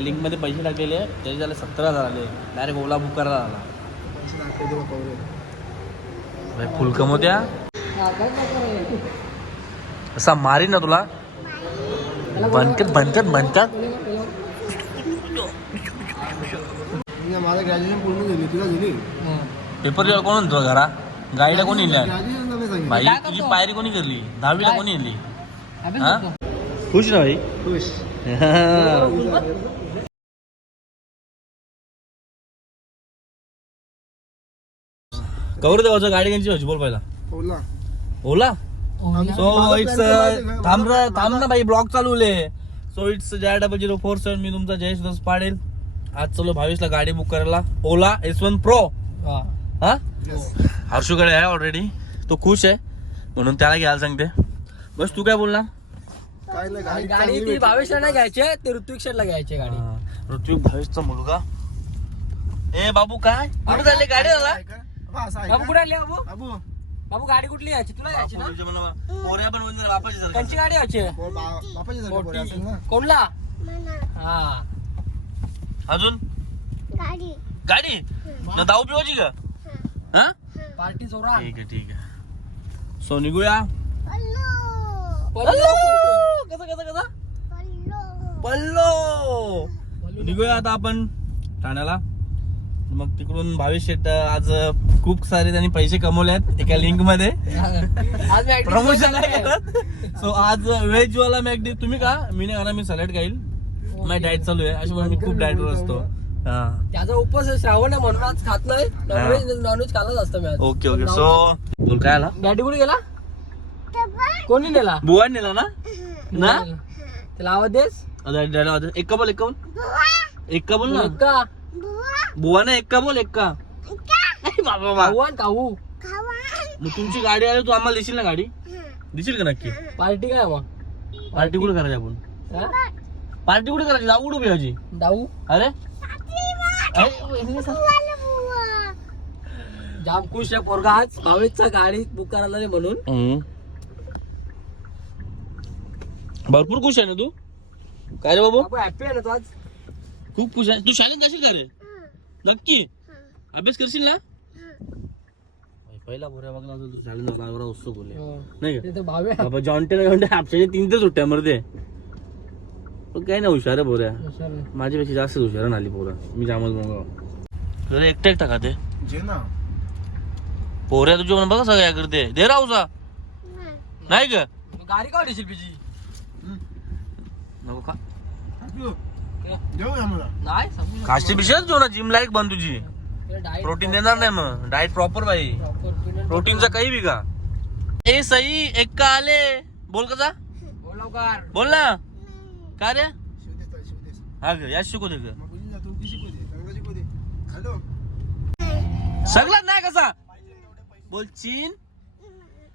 Link मध्ये पैसे टाकलेले त्याचे झाले 17,000 आले. डायरेक्ट ओला बुक करायला आला. फुल कमवत्या असा मारी ना तुला. बनकत बनकत बनकत. माझं ग्रॅज्युएशन पूर्ण झाली. तुला झाली? पेपर जेव्हा कोण होतो घरा गाडीला कोणी नेल्या भाई? तुझी पायरी कोणी करली? 10वीला कोणी नेली? खुश ना भाई? खुश. कवर देवाचं गाडी त्यांची होती बोल पहिला. ओला. ओला. सो इट्स थांब ना भाई ब्लॉग चालवले. So it's JR0047. मी तुमचा जयेश दस पाडेल. आज चलो 22 ला गाडी बुक करायला ओला S1 Pro. हा हर्षूकडे आहे ऑलरेडी. तो खुश आहे म्हणून त्याला घ्यायला सांगते. बस तू काय बोलणार? काय नाही गाडी ती 22ला नाही घ्यायची, ते ऋत्विक शेटला घ्यायची गाडी. ऋत्विक 22चा मुलगा. ए बाबू काय कुठे झाले गाडी आला? बाबू कुठे आली बाबू? बाबू बाबू गाडी कुठली घ्यायची? तुला घ्यायची ना? पोऱ्या पण म्हणजे बापाची झाली. त्यांची गाडी घ्यायची. बापाची झाली पोरी असेल ना. कोणला? हा अजून गाडी ना दाऊ पिवायची का? हा पार्टी चोरा. ठीक आहे. सो निघूया. कसा पल्लो निघूया आता आपण ठाण्याला. मग तिकडून 22 शेट आज खूप सारे त्यांनी पैसे कमवले आहेत एका लिंक मध्ये. आज प्रमोशन नाही करत. सो आज व्हेज वाला मॅगडी. तुम्ही का? मी नाही खाणार, मी सॅलड खाईल. माझी डाएट चालू आहे अशी म्हणून मी खूप डाएटवर असतो. त्याचा उपवास श्रावण आहे म्हणून आज खात नाही. नॉनव्हेज खाल्लाच असतं मी आज. ओके. सो बोल काय आला? गाडी कुठे गेला? कोणी नेला? बुवा नेला ना? त्याला आवाज देस. एक का बोल ना. का बुवा ना एक का बोल. एक का खाऊ. मग तुमची गाडी आली तू आम्हाला देशील ना गाडी? देशील का नक्की? पार्टी काय मग? पार्टी कुठे करायची आपण? पार्टी कुठे करायची? जाऊ कुठे पिवायची? जाऊ. अरे जाम खुश आहे पोरगा आज 22चा गाडी बुक करायला म्हणून. भरपूर खुश आहे ना तू? काय रे बाबू? हॅपी आहे ना तू आज? खूप खुश आहे. तू शाळेत जाशील का रे? नक्की अभ्यास करशील ना? पहिला बोऱ्या बघला तू शाळेत लागला असतो बोलले नाही ते तर भावे आहे. का? जॉन्टे आपशाने 3 तर सुट्ट्या मरते. काय ना हुशार आहे बोऱ्या. माझ्यापेक्षा जास्त हुशार आली पोरा. मी जामच मग एकटा खाते जे ना पोऱ्या तुझ्या म्हणून बघा सगळ्या करते. दे राहूचा नाही का? गाडी का देशील बिजी? नको का? देऊ का मला? नाही सांगू खाशी बिशेच जो ना जिम लाईक बन तुझी. प्रोटीन देणार नाही मग. डाएट प्रॉपर बाई. प्रोटीनचा काही बी का? ए सई एक का आले बोल कसा बोल ना. का रे? हा ग या शिकू दे ग. सगळ्यात नाही कसा बोल. चीन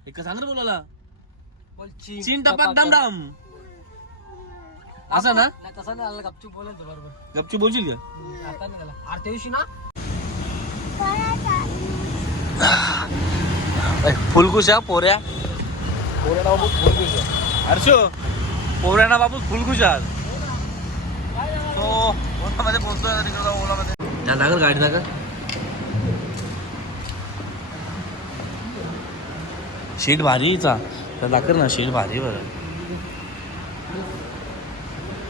एक सांग रे बोलायला. चीन टपाक डम डम असं ना? तसा नाही गपचूप बोलायचं बरोबर. गपची बोलशील का? आता नाही त्याला आरती दिवशी ना फुलकुशा पोऱ्या. पोऱ्या बाबू फुलकुशा. हर्षो पोऱ्याना बाबू फुलकुशा. तो ओलामध्ये पोहोचतोय तिकडे जाऊ. ओलामध्ये त्या दाखल गाडी दाखल. शीट भारीचा तर दाखल ना. शीट भारी बरं.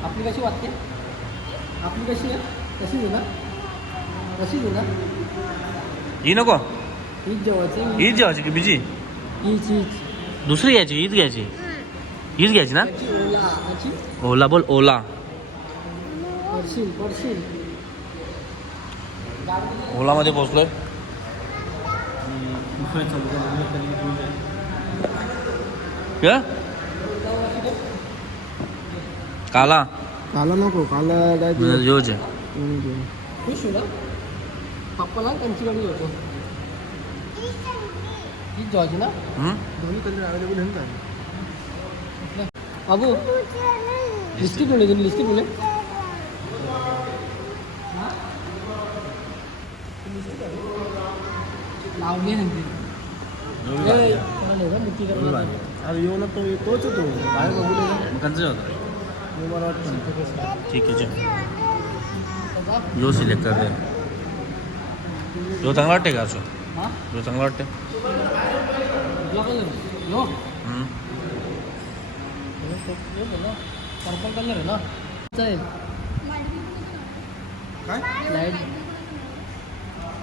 आपली कशी वाटते? आपली कशी आहे? कशी देऊ ना? कशी देऊ ना? ही नको. हीच जेवायची. हीच जेवायची की बिजी? हीच दुसरी घ्यायची. हीच घ्यायची. हीच घ्यायची ना? ओला. ओला बोल. ओला पडशील. ओलामध्ये पोहोचलोय. काला काला नको. काला जोज खुश हो ना? पप्पाला त्यांची गाडी होतो. हीच जेवायची ना? दोन्ही कलर अवेलेबल आहे ना. बाबू लिस्टी बोले तुम्ही. लिस्टी बोले लावली अरे येऊ ना. तोच होतो बाहेर बघू. मला वाटतं ठीक आहे. हा जो सिलेक्ट कर दे. जो चांगला वाटते का असं? हा जो चांगला वाटते. कुठला कलर यो पर्पल कलर आहे ना चालेल काय लाईट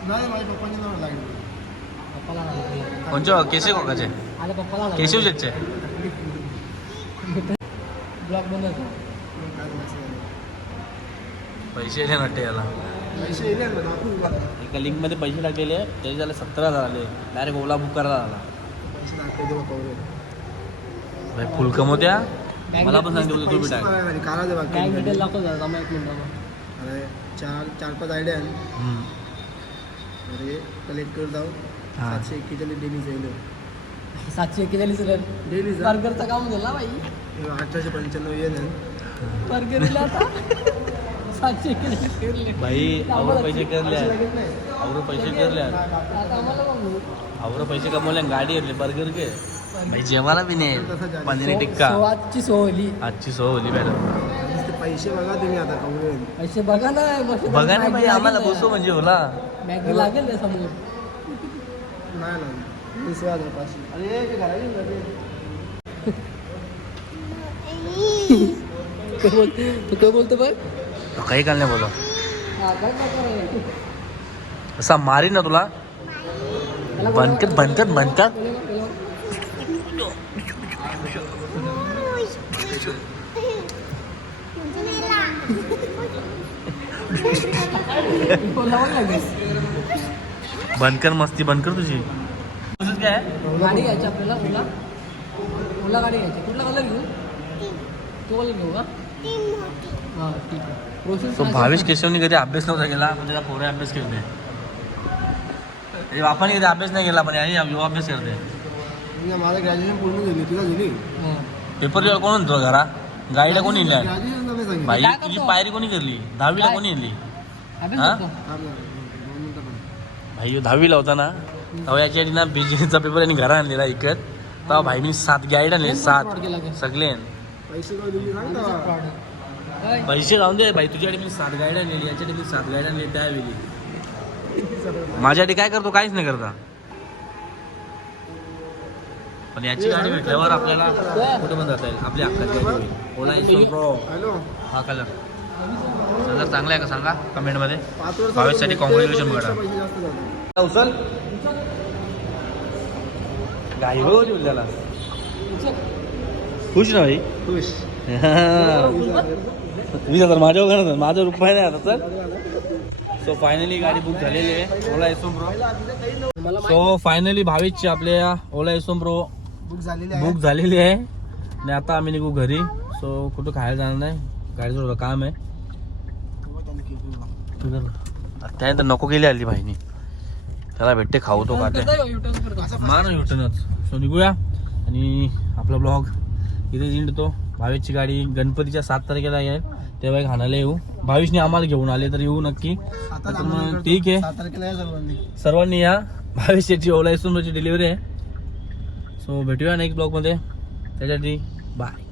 नाही माझ्या पप्पांनी नाव लाईट पप्पाला लागले कोणच्या केसे कोकाचे आले पप्पाला लागले केशव शेटचे ब्लॉक बंद होतो पैसे नाही वाटते याला. पैसे येले ना दाखवून बघा. एका लिंकमध्ये पैसे टाकलेले त्याचे झाले 17,000 आले. डायरेक्ट ओला बुक करायला आला. पैसे दाखवते तेव्हा कवरे भाई फुल कमवत्या. मला पण सांगते बोलतो तुम्ही टाक. काढायचं बँक बाकी डिटेल दाखव जरा थांबा 1 मिनिट अरे चार पाच आयडिया आहे हम्म. अरे कलेक्ट कर जाऊ हा. 741 डेली जाईल 741 सर डेली जा बर्गरचं काम झालं बाई 1895 येईल बर्गर दिला आता 741 भाई आवर पैसे करले आवर पैसे करले आता आम्हाला बघू आवर पैसे कमवले गाडी घेतली बर्गर के भाई जेवायला बी नाही पनीर टिक्का आजची सोहली आजची सो होली मॅडम. नुसते पैसे बघा तुम्ही आता कवरे पैसे बघा ना बघा ना भाई आम्हाला बसू म्हणजे होला. मॅगी लागेल त्या समोर नाही ना 20,000 पाचशे अरे ते घराची तू काय बोलतो बघ तो काही काल नाही बोला हा काय करणार असा मारी ना तुला बनकत बनकत बनकत. बनकर मस्ती बनकर तुझी. तुझं काय आहे? गाडी घ्यायची आपल्याला ओला ओला गाडी घ्यायची कुठला कलर घेऊ तो कलर घेऊ का हां ठीक आहे प्रोसेस तो भावेश केशवनी कधी अभ्यास नव्हता केला पण त्याचा पोरे अभ्यास करते. आपण कधी अभ्यास नाही केला पण याने युवा अभ्यास करते. माझं ग्रॅज्युएशन पूर्ण झाली तुला झाली पेपर लिहायला कोण होतो घरा गाडीला कोणी लिहिलाय ग्रॅज्युएशन नाही सांगितलं भाई काय तुझी करतो? पायरी कोणी करली 10वीला कोणी लिहिली. अभ्यास हा? करतो. थांब ना, 2 मिनिटं थांब. भाई 10वीला होता ना तेव्हा याच्या आधी ना बिजनेसचा पेपर यांनी घरा आणलेला इकत तेव्हा भाई मी 7 गाईड आणले 7 fraud केला का? सगळे. पैसे काय दिली सांग ना. Fraud. काय? पैसे जाऊन दे भाई तुझ्याकडे मी 7 गाईड आणलेली याच्याकडे मी 7 गाईड आणली त्यावेळी माझ्यासाठी काय करतो काहीच नाही करता. पण याची गाडी भेटल्यावर आपल्याला कुठे पण जाता येईल आपल्या हक्काची गाडी होईल. ओला इस्टॉन प्रो हॅलो हा कलर कलर चांगला आहे का सांगा कमेंटमध्ये. 5 वर्ष भावेशसाठी congratulation करा. पैसे जास्त झाले उचल गाडी हो त्याला खुश ना भाई खुश 20,000 माझ्यावर माझा रुपये नाही आता तर. सो फायनली गाडी बुक झालेली आहे ओला एसोम प्रो. मला सो फायनली भावेशची आपल्या ओला एसोम प्रो बुक झालेली आहे बुक झालेली आहे आणि आता आम्ही निघू घरी. सो कुठं खायला जाणार नाही गाडीचं थोडं काम आहे. त्यानंतर नको केली आली भाईनी त्याला भेटते खाऊ तो काटे युटर्न करतो मान युटर्नच. सो निघूया आणि आपला ब्लॉग इथे जिंकतो. भावेशची गाडी गणपतीच्या 7 तारखेला येईल तेव्हा खाण्याला येऊ. भावेशने आम्हाला घेऊन आले तर येऊ नक्की. तर मग ठीक आहे 7 तारखेला या सर्वांनी सर्वांनी या. भावेशची ओला एसोमची डिलिव्हरी आहे. सो भेटूया नेक्स्ट ब्लॉगमध्ये त्याच्यासाठी बाय.